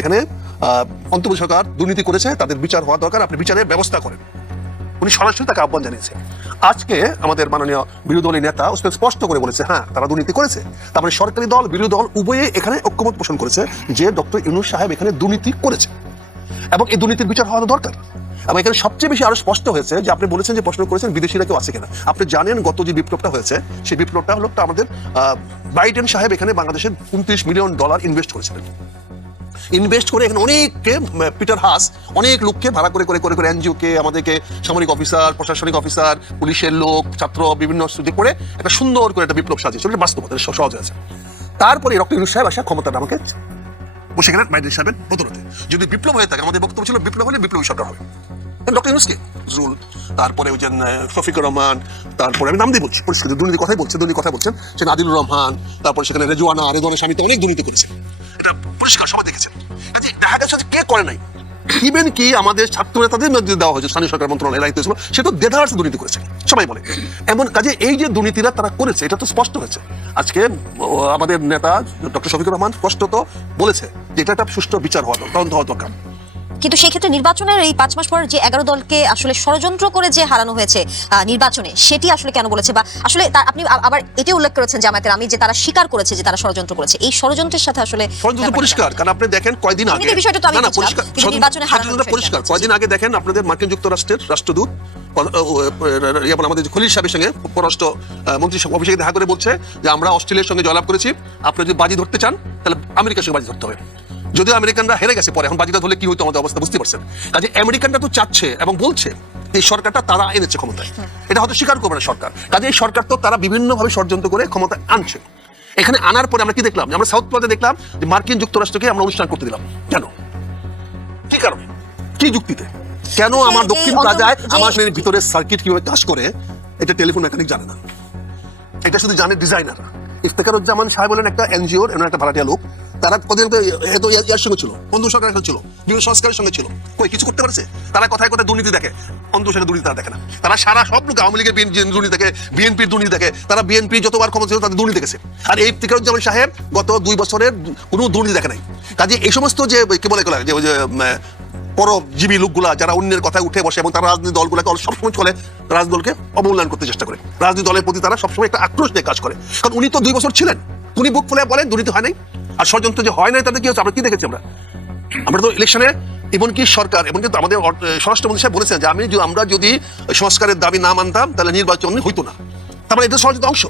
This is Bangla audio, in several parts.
এখানে অন্তর্বর্তী সরকার দুর্নীতি করেছে, তাদের বিচার হওয়া দরকার, আপনি বিচারের ব্যবস্থা করেন। উনি সরাসরি তাকে আহ্বান জানিয়েছে। আজকে আমাদের মাননীয় বিরোধী দলের নেতা স্পষ্ট করে বলেছে হ্যাঁ তারা দুর্নীতি করেছে। তারপরে সরকারি দল বিরোধী দল উভয়ে এখানে ঐক্যমত পোষণ করেছে যে ডক্টর ইউনূস সাহেব এখানে দুর্নীতি করেছে এবং এই দুর্নীতির বিচার হওয়া দরকার। এবং এখানে সবচেয়ে বেশি আরো স্পষ্ট হয়েছে যে আপনি বলেছেন যে প্রশ্ন করেছেন বিদেশিরা কেউ আছে কিনা। আপনি জানেন গত যে বিপ্লবটা হয়েছে সেই বিপ্লবটা হলো আমাদের বাইডেন সাহেব এখানে বাংলাদেশের $29 মিলিয়ন ইনভেস্ট করেছিলেন। ইনভেস্ট করে এখানে অনেককে পিটার হাস অনেক লোককে ভাড়া করে করে করে করে এনজিওকে আমাদেরকে সামরিক অফিসার, প্রশাসনিক অফিসার, পুলিশের লোক, ছাত্র বিভিন্ন সুযোগ করে একটা সুন্দর করে একটা বিপ্লব সাজিয়েছে। এটা বাস্তবতা সহজ আছে। তারপরে ডক্টর ইউনূস সাহেব আসা ক্ষমতাটা আমাকে বসে গেলেন বাইডেন সাহেবের বদলতে। যদি বিপ্লব হয়ে থাকে, আমাদের বক্তব্য ছিল বিপ্লব হলে বিপ্লবী সরকার হবে। ডক্টর ইউনূসকে জুল, তারপরে ওই যে শফিকুর রহমান, তারপরে আমি নাম দিয়ে বলছি পরিষ্কার দুর্নীতির কথাই বলছে, দুর্নীতির কথা বলছেন সে নাদিলুর রহমান, তারপরে সেখানে রেজওয়ানের স্বামীতে অনেক দুর্নীতি করেছে। এটা পরিষ্কার সবাই দেখেছেন। দেখা গেছে কে করে নাই, ইভেন কি আমাদের ছাত্র নেতাদের মধ্যে দেওয়া হয়েছে স্থানীয় সরকার মন্ত্রণালয় দায়িত্ব ছিল, সে তো দেদারস দুর্নীতি করেছে সবাই বলে। এমন কাজে এই যে দুর্নীতিরা তারা করেছে এটা তো স্পষ্ট হয়েছে। আজকে আমাদের নেতা ডক্টর শফিকুর রহমান স্পষ্টত বলেছে যে এটা একটা সুষ্ঠু বিচার হওয়া দরকার, তদন্ত হওয়া দরকার। কিন্তু সেই ক্ষেত্রে নির্বাচনের এই 5 মাস পর যে 11 দলকে আসলে ষড়যন্ত্র করে যে হারানো হয়েছে নির্বাচনে, সেটি আসলে কেন বলেছে? বা আসলে আপনি আবার এটি উল্লেখ করেছেন জামায়াতের আমি যে তারা স্বীকার করেছে যে তারা ষড়যন্ত্র করেছে। এই ষড়যন্ত্রের সাথে আসলে ষড়যন্ত্র পরিষ্কার, কারণ আপনি দেখেন কয়দিন আগে বিষয়টা তো আমি পরিষ্কার পরিষ্কার কয়দিন আগে দেখেন আপনাদের মার্কিন যুক্তরাষ্ট্রের রাষ্ট্রদূত আমাদের খলিল সাহেবের সঙ্গে পররাষ্ট্র মন্ত্রী অফিসে দেখা করে বলছে যে আমরা অস্ট্রেলিয়ার সঙ্গে জয়লাভ করেছি, আপনি যদি বাজি ধরতে চান তাহলে আমেরিকার সঙ্গে বাজি ধরতে হবে। যদিও আমেরিকানরা হেরে গেছে পরে, এখন বাজিটা ধরলে কি হইতো আমাদের অবস্থা বুঝতে পারছেন। কাজে আমেরিকানরা তো চাচ্ছে এবং বলছে এই সরকারটা তারা এনেছে ক্ষমতায়, এটা হয়তো স্বীকার করবে না সরকার। কাজে এই সরকার তো তারা বিভিন্নভাবে ষড়যন্ত্র করে ক্ষমতায় আনছে। এখানে আনার পরে আমরা কি দেখলাম, আমরা সাউথ প্লাজে দেখলাম যে মার্কিন যুক্তরাষ্ট্রকে আমরা অনুষ্ঠান করতে দিলাম। কেন, কি কারণে, কি যুক্তিতে? কেন আমার দক্ষিণ প্লাজায় আমার ভিতরে সার্কিট কিভাবে কাজ করে এটা টেলিফোন মেকানিক জানে না, এটা শুধু জানে ডিজাইনার। ইফতেখারুজ্জামান সাহেব বলেন একটা এনজিওর একটা ভাড়াটিয়া লোক, তারা কদিন ইয়ার সঙ্গে ছিল, বন্ধু সরকারের সঙ্গে ছিল, বিভিন্ন সংস্কারের সঙ্গে ছিল, কই কিছু করতে পারছে? তারা কথায় কথায় দুর্নীতি দেখে, অন্ধ সেটা দুর্নীতি তারা দেখে না। তারা সারা সব লোক আওয়ামী লীগের দুর্নীতি দেখে, বিএনপির দুর্নীতি দেখে, তারা বিএনপি যতবার ক্ষমতা ছিল তাদের দুর্নীতি দেখেছে। আর এই ইফতেখারুজ্জামান সাহেব গত 2 বছরের কোনো দুর্নীতি দেখে নাই। কাজে এই সমস্ত যে কি বলে যে ওই যে পরজীবী লোকগুলা যারা অন্যের কথায় উঠে বসে এবং তারা রাজনীতি দলগুলোকে সবসময় চলে রাজনীতি দলকে অবমূল্যায়ন করতে চেষ্টা করে, রাজনীতি দলের প্রতি তারা সবসময় একটা আক্রোশ নিয়ে কাজ করে। কারণ উনি তো 2 বছর ছিলেন, উনি বুক ফুলে বলেন দুর্নীতি হয় নাই। আর ষড়যন্ত্র যে হয় নাই তাদের কি হচ্ছে আমরা কি দেখেছি? আমরা তো ইলেকশনে এমনকি সরকার এমনকি আমাদের স্বরাষ্ট্রমন্ত্রী সাহেব বলেছেন যে আমরা যদি সংস্কারের দাবি না মানতাম তাহলে নির্বাচন হইতো না। তার মানে এটা ষড়যন্ত্র অংশ।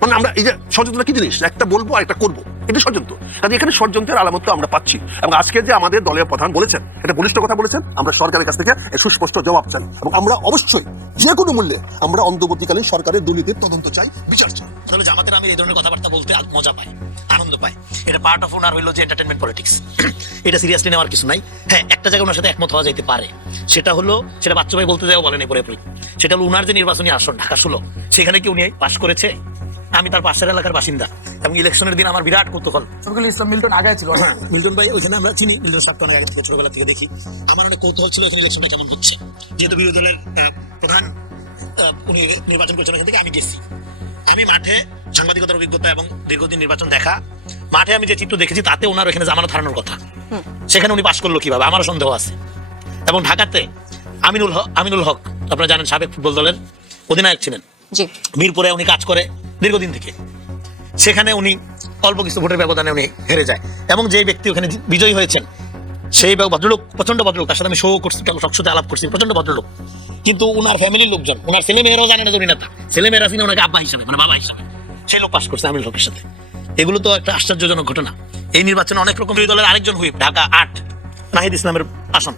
মানে আমরা এই যে ষড়যন্ত্র কি জিনিস, একটা বলবো আর একটা করবো, এটা ষড়যন্ত্র। কাজে এখানে ষড়যন্ত্রের আলামত তো আমরা পাচ্ছি। এবং আজকে যে আমাদের দলীয় প্রধান বলেছেন, এটা বলিষ্ঠ কথা বলেছেন, আমরা সরকারের কাছ থেকে সুস্পষ্ট জবাব চাই এবং আমরা অবশ্যই যে কোনো মূল্যে আমরা অন্তর্বর্তীকালীন সরকারের দুর্নীতির তদন্ত চাই, বিচার চাই। তাহলে জামাতের আমি এই ধরনের কথাবার্তা বলতে মজা পাই, আনন্দ পাই। এটা পার্ট অফ ওনার হইলো যে এন্টারটেনমেন্ট পলিটিক্স। এটা সিরিয়াসলি নেওয়ার কিছু নাই। হ্যাঁ, একটা জায়গায় ওনার সাথে একমত হওয়া যেতে পারে, সেটা হলো সেটা বাচ্চা ভাই বলতে যাও বলেন এরপরে, সেটা হলো উনার যে নির্বাচনী আসন ঢাকা 16 সেখানে কি উনি পাস করেছে? আমি তার পাশের এলাকার বাসিন্দা এবং ইলেকশনের দিন আমার বিরাট কৌতূহল। শফিকুল ইসলাম মিল্টন আগে ছিল, মিল্টন ভাই ওইখানে আমরা চিনি, মিল্টন সাহেবকে অনেক আগে থেকে ছোটবেলা থেকে দেখি। আমার অনেক কৌতূহল ছিল এখানে ইলেকশনটা কেমন হচ্ছে, যেহেতু বিরোধী দলের প্রধান উনি নির্বাচন করছেন এখান থেকে। আমি গেছি, আমি মাঠে সাংবাদিকতার অভিজ্ঞতা এবং দীর্ঘদিন নির্বাচন দেখা, মাঠে আমি যে চিত্র দেখেছি তাতে ওনার এখানে জামানত হারানোর কথা, সেখানে উনি পাশ করলো কিভাবে আমারও সন্দেহ আছে। এবং ঢাকাতে আমিনুল হক আপনারা জানেন সাবেক ফুটবল দলের অধিনায়ক ছিলেন, মিরপুরে উনি কাজ করে দীর্ঘদিন থেকে, সেখানে উনি অল্প কিছু ভোটের ব্যবধানে উনি হেরে যায় এবং যে ব্যক্তি ওখানে বিজয়ী হয়েছেন সেই ভদ্রলোক, প্রচন্ড ভদ্রলোক, তার সাথে আমি শো করছি, সবসাথে আলাপ করছি, প্রচন্ড ভদ্রলোক। কিন্তু ওনার ফ্যামিলির লোকজন, ওনার ছেলে মেয়েরাও জানে না যে উনি নেতা, ছেলে মেয়েরা চিনে ওনাকে আব্বা হিসাবে, মানে বাবা হিসাবে, সেই লোক পাস করছে আমিনুল হকের সাথে। এগুলো তো একটা আশ্চর্যজনক ঘটনা। এই নির্বাচনে অনেক রকম বিরোধী দলের আরেকজন হুইপ ঢাকা 8 নাহিদ ইসলামের আসন,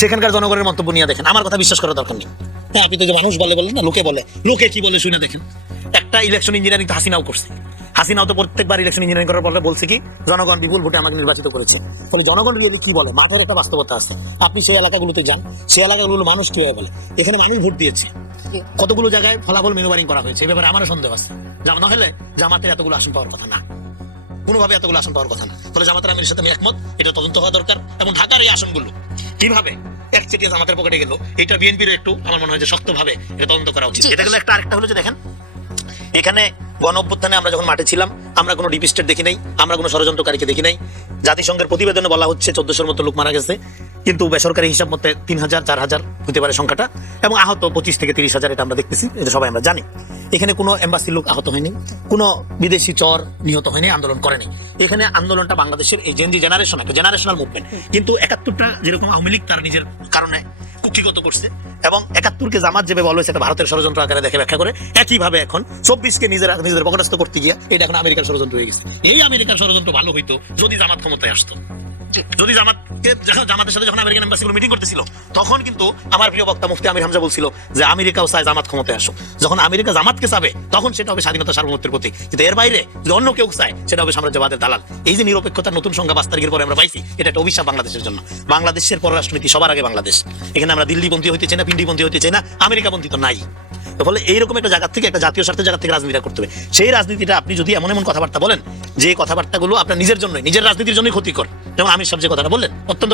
সেখানকার জনগণের মন্তব্য নিয়ে দেখেন। আমার কথা বিশ্বাস করার দরকার নেই। হ্যাঁ, আপনি তো যে মানুষ বলে না, লোকে বলে, লোকে কি বলে শুনে দেখেন। একটা ইলেকশন ইঞ্জিনিয়ারিং তো হাসিনাও করছে। হাসিনাও তো প্রত্যেকবার ইলেকশন ইঞ্জিনিয়ারিং করার পরে বলছে কি জনগণ বিপুল ভোটে আমাকে নির্বাচিত করেছে। তাহলে জনগণ রিয়েলি কি বলে, মাঠের একটা বাস্তবতা আছে। আপনি সেই এলাকাগুলোতে যান, সেই এলাকাগুলো মানুষ কি বলে, এখানে মানুষ ভোট দিয়েছে, কতগুলো জায়গায় ফলাফল মেনুবারিং করা হয়েছে, এই ব্যাপারে আমারও সন্দেহ আছে। না হলে জামাতের এতগুলো আসন পাওয়ার কথা না, কোনোভাবে এতগুলো আসন পাওয়ার কথা না। ফলে জামাতের আমিরের সাথে আমি একমত, এটা তদন্ত হওয়া দরকার। এবং ঢাকার এই আসনগুলো কিভাবে একচেটিয়া জামাতের পকেটে গেল, এটা বিএনপির একটু আমার মনে হয় যে শক্তভাবে এটা তদন্ত করা উচিত। এটা গেলে একটা আরেকটা হলো যে দেখেন এখানে গণ অভ্যুত্থানে আমরা যখন মাঠে ছিলাম আমরা কোনো ডিপ স্টেট দেখি নাই, আমরা কোনো ষড়যন্ত্রকারীকে দেখি নাই। জাতিসংঘের প্রতিবেদনে বলা হচ্ছে 1400-র মতো লোক মারা গেছে, কিন্তু বেসরকারি হিসাব মতে 3000 4000 হতে পারে সংখ্যাটা, এবং আহত 25 থেকে 30,000 এটা আমরা দেখতেছি, এটা সবাই আমরা জানি। এখানে কোনো এম্বাসির লোক আহত হয়নি, কোনো বিদেশি চর নিহত হয়নি, আন্দোলন করেনি। এখানে আন্দোলনটা বাংলাদেশের এই জেনজি জেনারেশন, একটা জেনারেশনাল মুভমেন্ট। কিন্তু 71টা যেরকম আওয়ামী লীগ তার নিজের কারণে কুক্ষিগত করছে, এবং 71কে জামাত যেভাবে বলা হয়েছে এটা ভারতের ষড়যন্ত্র আকারে দেখে ব্যাখ্যা করে, একইভাবে এখন 24কে নিজেদের পকেটস্থ করতে গিয়া এটা এখন আমেরিকার ষড়যন্ত্র হয়ে গেছে। এই আমেরিকার ষড়যন্ত্র ভালো হইতো যদি জামাত ক্ষমতায় আসতো। যদি জামাতের সাথে যখন আমেরিকান এম্বাসিগুলো মিটিং করতেছিল, তখন কিন্তু আমার প্রিয় বক্তা মুফতি আমির হামজা বলছিল যে আমেরিকাও চায় জামাত ক্ষমতায় আসুক। যখন আমেরিকা জামাতকে চাবে তখন সেটা হবে স্বাধীনতা সার্বভৌমত্বের প্রতীক, কিন্তু এর বাইরে যদি অন্য কেউ চায় সেটা হবে সাম্রাজ্যবাদের দালাল। এই যে নিরপেক্ষতার নতুন সংজ্ঞা 5 তারিখের পরে আমরা পাইছি, এটা একটা অভিশাপ বাংলাদেশের জন্য। বাংলাদেশের পররাষ্ট্রনীতি সবার আগে বাংলাদেশ। এখানে আমরা দিল্লিপন্থী হইতে চাই না, পিন্ডিপন্থী হইতে চাই না, আমেরিকাপন্থী তো নাই। ফলে এইরকম একটা জায়গা থেকে, একটা জাতীয় স্বার্থের জায়গা থেকে রাজনীতিটা করতে হবে। সেই রাজনীতিটা আপনি যদি এমন এমন কথাবার্তা বলেন যে কথাবার্তাগুলো আপনার নিজের জন্যই, নিজের রাজনীতির জন্যই ক্ষতিকর, যেমন আমির সাহেব যে কথাটা বললেন, অত্যন্ত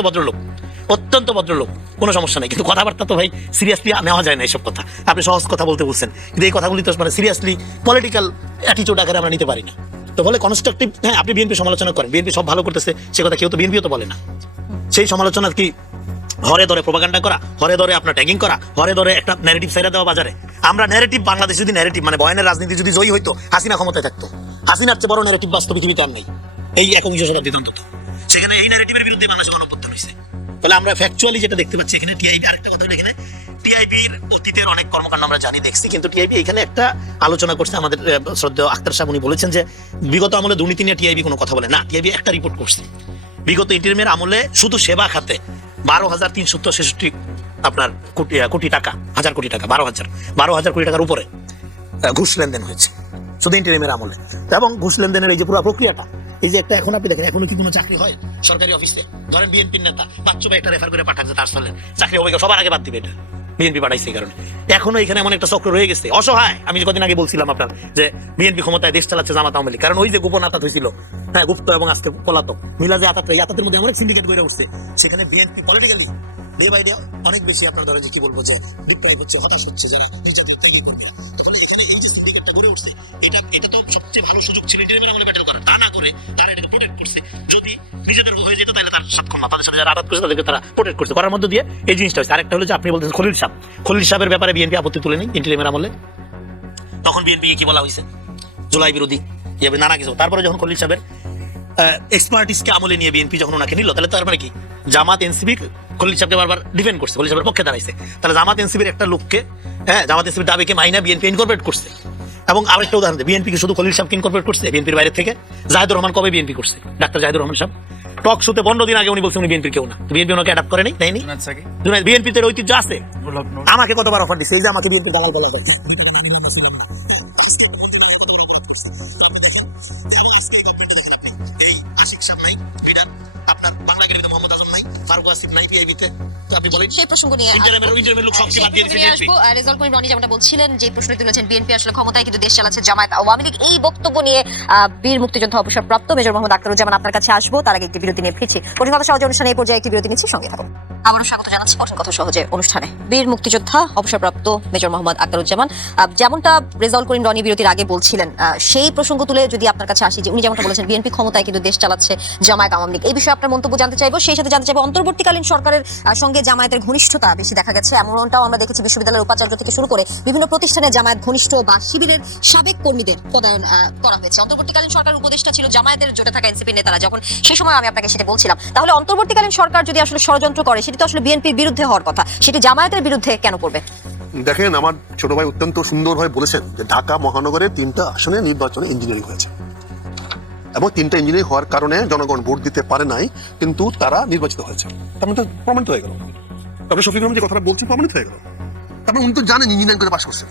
ভদ্রলোক, কোনো সমস্যা নেই, কিন্তু কথাবার্তা তো ভাই সিরিয়াসলি নেওয়া যায় না। এইসব কথা আপনি সহজ কথা বলতে বলছেন, কিন্তু এই কথাগুলি তো মানে সিরিয়াসলি পলিটিক্যাল অ্যাটিটিউড আকারে আমরা নিতে পারি না। তো ফলে কনস্ট্রাকটিভ, হ্যাঁ আপনি বিএনপি সমালোচনা করেন, বিএনপি সব ভালো করতেছে, সে কথা কেউ তো বিএনপিও তো বলে না। সেই সমালোচনা কি হরে ধরে প্রোপাগান্ডা করা, হরে ধরে আপনার ট্যাগিং করা, হরে ধরে একটা ন্যারেটিভ সাইরা দেওয়া বাজারে? আমরা ন্যারেটিভ, বাংলাদেশ যদি ন্যারেটিভ মানে বয়ানের রাজনীতি যদি জয়ী হইতো, হাসিনা ক্ষমতায় থাকতো। হাসিনার চেয়ে বড় ন্যারেটিভ বাস্তব পৃথিবীতে আর নেই, এই 21 শতাব্দীতে অন্তত। সেখানে এই ন্যারেটিভের বিরুদ্ধে বাংলাদেশে গণঅভ্যুত্থান হয়েছে। তাহলে আমরা ফ্যাকচুয়ালি যেটা দেখতে পাচ্ছি এখানে, টিআইবি আরেকটা কথা, এখানে টিআইবির অতীতের অনেক কর্মকাণ্ড আমরা জানি, দেখছি, কিন্তু টিআইবি এখানে একটা আলোচনা করছে আমাদের শ্রদ্ধেয় আখতার সাহেব। উনি বলেছেন যে বিগত আমলে দুর্নীতি নিয়ে টিআইবি কোনো কথা বলে না। টিআইবি একটা রিপোর্ট করছে, বিগত ইন্টারিমের আমলে শুধু সেবা খাতে 12,366 আপনার কোটি টাকা, হাজার কোটি টাকা, 12,000 কোটি টাকার উপরে ঘুষ লেনদেন হয়েছে শুধু ইন্টারিমের আমলে। এবং ঘুষ লেনদেনের এই যে পুরো প্রক্রিয়াটা, এই যে একটা, এখন আপনি দেখেন এখনো কি কোনো চাকরি হয় সরকারি অফিসে? ধরেন বিএনপির নেতা বাচ্চু ভাই একটা রেফার করে পাঠাচ্ছে, তার সালে চাকরি হবে, সবার আগে বাদ দিবে, এটা বিএনপি পাঠাইছে। এই কারণে এখনো এখানে এমন একটা চক্র রয়ে গেছে, অসহায়। আমি কদিন আগে বলছিলাম আপনার যে বিএনপি ক্ষমতায় দেশ চালাচ্ছে জামাত আওয়ামী লীগ, কারণ ওই যে গোপন আতাত হয়েছিল, হ্যাঁ গুপ্ত এবং আজকে পলাতক মিলা যে আতাতের মধ্যে অনেক সিন্ডিকেট গড়ে উঠছে। সেখানে BNP politically day by day অনেক বেশি আপনার ধরেন যে কি বলবো, যে ডিপ্রাইভ হচ্ছে, হতাশ হচ্ছে, যারা নির্যাতিত থেকে করবে। তখন এখানে এই যে সিন্ডিকেটটা গড়ে উঠছে, এটা তো সবচেয়ে ভালো সুযোগ ছিল ইন্টারিমের আমলে ব্যাটেল করার। তা না করে তারা এটাকে প্রোটেক্ট করছে। যদি নিজেদের হয়ে যেত তাহলে তার সাক্ষণ না, তাদের সাথে যারা আঘাত করেছে তাদেরকে তারা প্রোটেক্ট করছে, করার মধ্যে দিয়ে এই জিনিসটা হচ্ছে। আরেকটা হলো যে আপনি বলতেছেন খলিল সাহেবের ব্যাপারে বিএনপি আপত্তি তুলে নেই ইন্টারিমের আমলে। তখন বিএনপি কি বলা হয়েছে? জুলাই বিরোধী, নানা কিছু। তারপরে যখন খলিল সাহেবের এক্সপার্টিসকে আমলে নিয়ে বিএনপি যখন ওনাকে নিল, তাহলে তার মানে কি জামাত এনসিপি খলিল সাহেবকে বারবার ডিফেন্ড করছে, খলিল সাহেবের পক্ষে দাঁড়াইছে। তাহলে জামাত এনসিপির একটা লোককে, হ্যাঁ জামাত এনসিপির দাবিকে মাইনা বিএনপি ইনকর্পোরেট করছে। এবং আরেকটা উদাহরণ দেয়, বিএনপি শুধু খলিল সাহেবকে ইনকর্পোরেট করছে বিএনপির বাইরে থেকে? জাহিদুর রহমান কবে বিএনপি করছে? ডাক্তার জাহিদুর রহমান সাহেব টক শোতে 15 দিন আগে উনি বলছেন উনি বিএনপির কেউ না। বিএনপি ওনাকে অ্যাডাপ্ট করে নেয়নি। বিএনপিতে ঐতিহ্য আছে। আমাকে কতবার অফার দিচ্ছে এই যে আমাকে বিএনপির দালাল বলা যায়। আপনার বাংলা একাডেমিতে মোহাম্মদ আজম নাই, ফারুক আসিফ নাই, পিআইবিতে। তো আপনি বলেন সেই প্রসঙ্গ নিয়ে ইন্টারমিডিয়েট লোক সবচেয়ে বাদ দিয়ে দিয়েছে। রেজাল্ট করিম রনি যেমনটা বলছিলেন, যে প্রশ্ন তুলেছেন বিএনপি আসলে ক্ষমতায় কিন্তু দেশ চালাচ্ছে জামায়াত আওয়ামী লীগ, এই বক্তব্য নিয়ে বীর মুক্তিযোদ্ধা অবসরপ্রাপ্ত মেজর মোহাম্মদ আখতারুজ্জামান আপনার কাছে আসবো। তার আগে একটি বিরতি নিয়ে ফিরছি। কঠিন কথা সহজে অনুষ্ঠানে এই পর্যায়ে একটি বিরতি নিচ্ছি, সঙ্গে থাকুন। আবারও স্বাগত জানাচ্ছি কঠিন কথা সহজে অনুষ্ঠানে। বীর মুক্তিযোদ্ধা অবসরপ্রাপ্ত মেজর মোহাম্মদ আখতারুজ্জামান, যেমনটা রেজাল্ট করিম রনি বিরতির আগে বলছিলেন, সেই প্রসঙ্গ তুলে যদি আপনার কাছে আসি, যে উনি যেমনটা বলেছেন বিএনপি ক্ষমতায় কিন্তু দেশ চালাচ্ছে জামায়াত আওয়ামী লীগ, এই বিষয়ে আপনার মন্তব্য জানতে চাইবো। সেই সাথে জানতে চাইবো অন্তর্বর্তীকালীন সরকারের সঙ্গে জামায়াতের ঘনিষ্ঠতা বেশি দেখা গেছে, এমনটাও আমরা দেখেছি বিশ্ববিদ্যালয়ের উপাচার্য থেকে শুরু করে বিভিন্ন প্রতিষ্ঠানে জামায়াত ঘনিষ্ঠ বা শিবিরের সাবেক কর্মীদের পদায়ন করা হয়েছে। অন্তর্বর্তীকালীন সরকার উপদেষ্টা ছিল জামায়াতের জোটে থাকা এনসিপি নেতারা, যখন সেই সময় আমি আপনাকে সেটা বলছিলাম। তাহলে অন্তর্বর্তীকালীন সরকার যদি আসলে ষড়যন্ত্র করে, সেটি তো আসলে বিএনপির বিরুদ্ধে হওয়ার কথা, সেটি জামায়াতের বিরুদ্ধে কেন করবে? দেখেন, আমার ছোট ভাই অত্যন্ত সুন্দরভাবে বলেছেন যে ঢাকা মহানগরের 3টা আসনে নির্বাচনে ইঞ্জিনিয়ারিং হয়েছে, এবং 3টা ইঞ্জিনিয়ারিং হওয়ার কারণে জনগণ ভোট দিতে পারে নাই, কিন্তু তারা নির্বাচিত হয়েছে। তার মানে তো প্রমাণিত হয়ে গেল। তারপরে শফিকুর রহমান যে কথাটা বলছি প্রমাণিত হয়ে গেল। তারপরে উনি তো জানেন ইঞ্জিনিয়ারিং করে পাশ করছেন।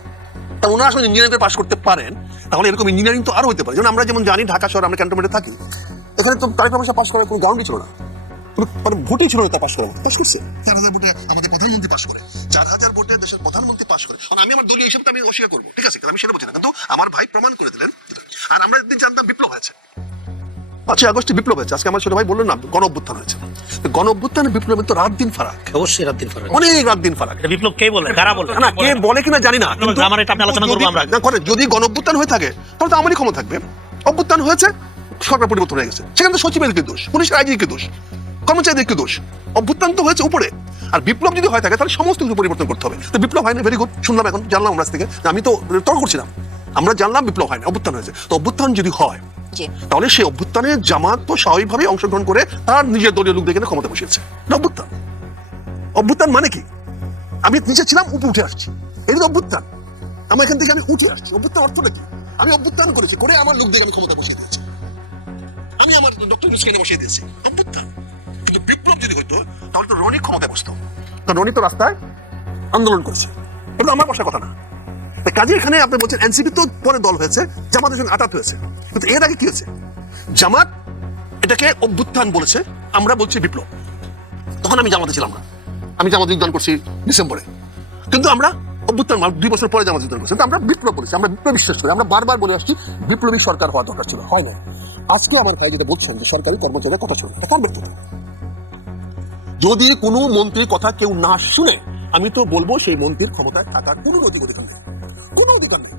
তা ওনারা আসলে ইঞ্জিনিয়ারিং করে পাশ করতে পারেন, তাহলে এরকম ইঞ্জিনিয়ারিং তো আরো হতে পারে। যেমন আমরা যেমন জানি ঢাকা শহর, আমরা ক্যান্টনমেন্টে থাকি, এখানে তো তারিখ ভাষা পাশ করার কোনো গ্রাউন্ডই ছিল না, মানে ভোটেই ছিল না। তা পাশ করছে 4,000 ভোটে আমাদের প্রধানমন্ত্রী পাশ করে, 4,000 ভোটে দেশের প্রধানমন্ত্রী পাশ করে। আমি আমার দলীয় হিসাবে আমি অস্বীকার করবো, ঠিক আছে, আমি সেটা বলছি না, কিন্তু আমার ভাই প্রমাণ করে দিলেন। আর আমরা একদিন জানতাম বিপ্লব হয়েছে, 5ই আগস্টে বিপ্লব হয়েছে, আজকে আমার ছোট ভাই বললেন না গণ অভ্যুত্থান হয়েছে। গণ অভ্যুত্থানের বিপ্লবের তো রাত দিন ফারাক, অবশ্যই রাত দিন ফারাক। অনেক রাত দিন ফারাক। এটা বিপ্লব কে বলে, কারা বলে, না কে বলে কিনা জানি না, কিন্তু আমার এটা আপনি আলোচনা করবো আমরা। না করে যদি গণ অভ্যুত্থান হয়ে থাকে তাহলে তো আমারই ক্ষমতা থাকবে। অভ্যুত্থান হয়েছে, সরকার পরিবর্তন হয়ে গেছে, সেখানে তো সচিবের কি দোষ, পুলিশের আইজির কি দোষ, কর্মচারীদের কি দোষ? অভ্যুত্থান তো হয়েছে উপরে। আর বিপ্লব যদি হয় থাকে তাহলে সমস্ত কিছু পরিবর্তন করতে হবে। তো বিপ্লব হয়নি, ভেরি গুড, শুনলাম এখন, জানলাম আমরা থেকে, আমি তো তর্ক করছিলাম, আমরা জানলাম বিপ্লব হয়নি, অভ্যুত্থান হয়েছে। তো অভ্যুত্থান যদি হয় জি। তাহলে সেই অভ্যুত্থানে জামাত তো স্বাভাবিকভাবে অংশগ্রহণ করে তার নিজের দলীয় লোক দেখে ক্ষমতা বসিয়েছে। অভ্যুত্থান, অভ্যুত্থান মানে কি? আমি নিচে ছিলাম, উপরে উঠে আসছি, এই তো অভ্যুত্থান। আমার এখান থেকে আমি উঠে আসছি, অভ্যুত্থান অর্থটা কি? আমি অভ্যুত্থান করেছি, করে আমার লোক দেখে আমি ক্ষমতা বসিয়ে দিয়েছি, আমি আমার ডক্টর ইউনূসকে বসিয়ে দিয়েছি, অভ্যুত্থান। কিন্তু বিপ্লব যদি হইতো তাহলে তো রনি ক্ষমতায় বসতো, কারণ রনি তো রাস্তায় আন্দোলন করছে, এটা আমার বসার কথা না। কাজে এখানে আপনি বলছেন এনসিপি তো পরে দল হয়েছে, জামাতের সঙ্গে আঘাত হয়েছে, কিন্তু এর আগে কি হয়েছে? জামাত এটাকে অভ্যুত্থান বলেছে, আমরা বলছি বিপ্লব। তখন আমি জামাতে ছিলাম না, আমি জামাতে যোগদান করছি ডিসেম্বরে, কিন্তু আমরা অভ্যুত্থান 2 বছর পরে জামাতে যোগদান করছি, কিন্তু আমরা বিপ্লব বলেছি, আমরা বিপ্লব বিশ্বাস করি। আমরা বারবার বলে আসছি বিপ্লবী সরকার হওয়া দরকার ছিল, হয় না। আজকে আমার ভাই যেটা বলছেন যে সরকারি কর্মচারীর কথা শুনে, এটা কার ব্যর্থতা? যদি কোনো মন্ত্রীর কথা কেউ না শুনে, আমি তো বলবো সেই মন্ত্রীর ক্ষমতায় থাকার কোনো অধিকার নেই, কোনো অধিকার নেই।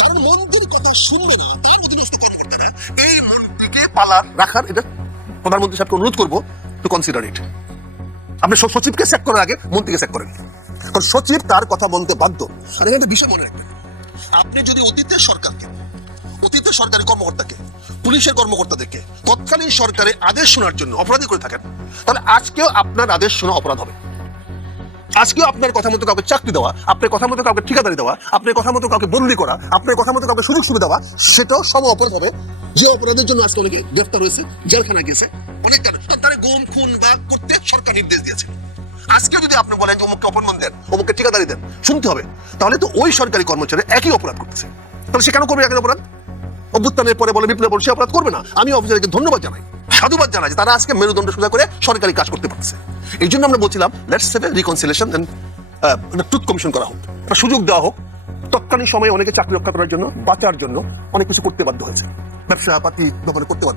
কারণ মন্ত্রীর কথা শুনবে না, তার অধীনস্থ কর্মকর্তারা এই মন্ত্রীকে পালার রাখার, এটা প্রধানমন্ত্রী সাহেবকে অনুরোধ করবো টু কনসিডার ইট। আপনি সচিবকে স্যাক করার আগে মন্ত্রীকে স্যাক করেন, কারণ সচিব তার কথা বলতে বাধ্য। আর এখানে একটা বিষয় মনে রাখবেন, আপনি যদি অতীতের সরকারকে, অতীতের সরকারি কর্মকর্তাকে, পুলিশের কর্মকর্তাদেরকে তৎকালীন সরকারের আদেশ শোনার জন্য অপরাধী করে থাকেন, তাহলে আজকেও আপনার আদেশ শোনা অপরাধ হবে। আজকেও আপনার কথা মতো কাউকে চাকরি দেওয়া, আপনার কথা মতো কাউকে ঠিকাদারি দেওয়া, আপনার কথা মতো কাউকে বদলি করা, আপনার কথা মতো কাউকে সুযোগ সুবিধা দেওয়া, সেটাও সম অপরাধ হবে। যে অপরাধের জন্য আজকে অনেকে গ্রেফতার হয়েছে, জেলখানা গিয়েছে, অনেক তারা গুম খুন বা করতে সরকার নির্দেশ দিয়েছে। আজকে যদি আপনি বলেন যে অমুককে অপমান দেন, অমুককে ঠিকাদারি দেন, শুনতে হবে, তাহলে তো ওই সরকারি কর্মচারী একই অপরাধ করতেছে। তাহলে সে কেন করবে একই অপরাধ? অভ্যুত্থানের পরে বলে বিপ্লব বলে সে অপরাধ করবে না। আমি অফিসারকে ধন্যবাদ জানাই, সাধুবাদ জানাই, তারা আজকে মেরুদণ্ড সোজা করে সরকারি কাজ করতে পারছে। এই জন্য আমরা বলছিলাম let's have a reconciliation and truth commission করা হোক, একটা সুযোগ দেওয়া হোক। তৎকালীন সময়ে অনেকে চাকরি রক্ষা করার জন্য, বাঁচার জন্য অনেক কিছু করতে বাধ্য হয়েছে, ব্যবসা পাতি দমন করতে বাধ্য হয়েছে।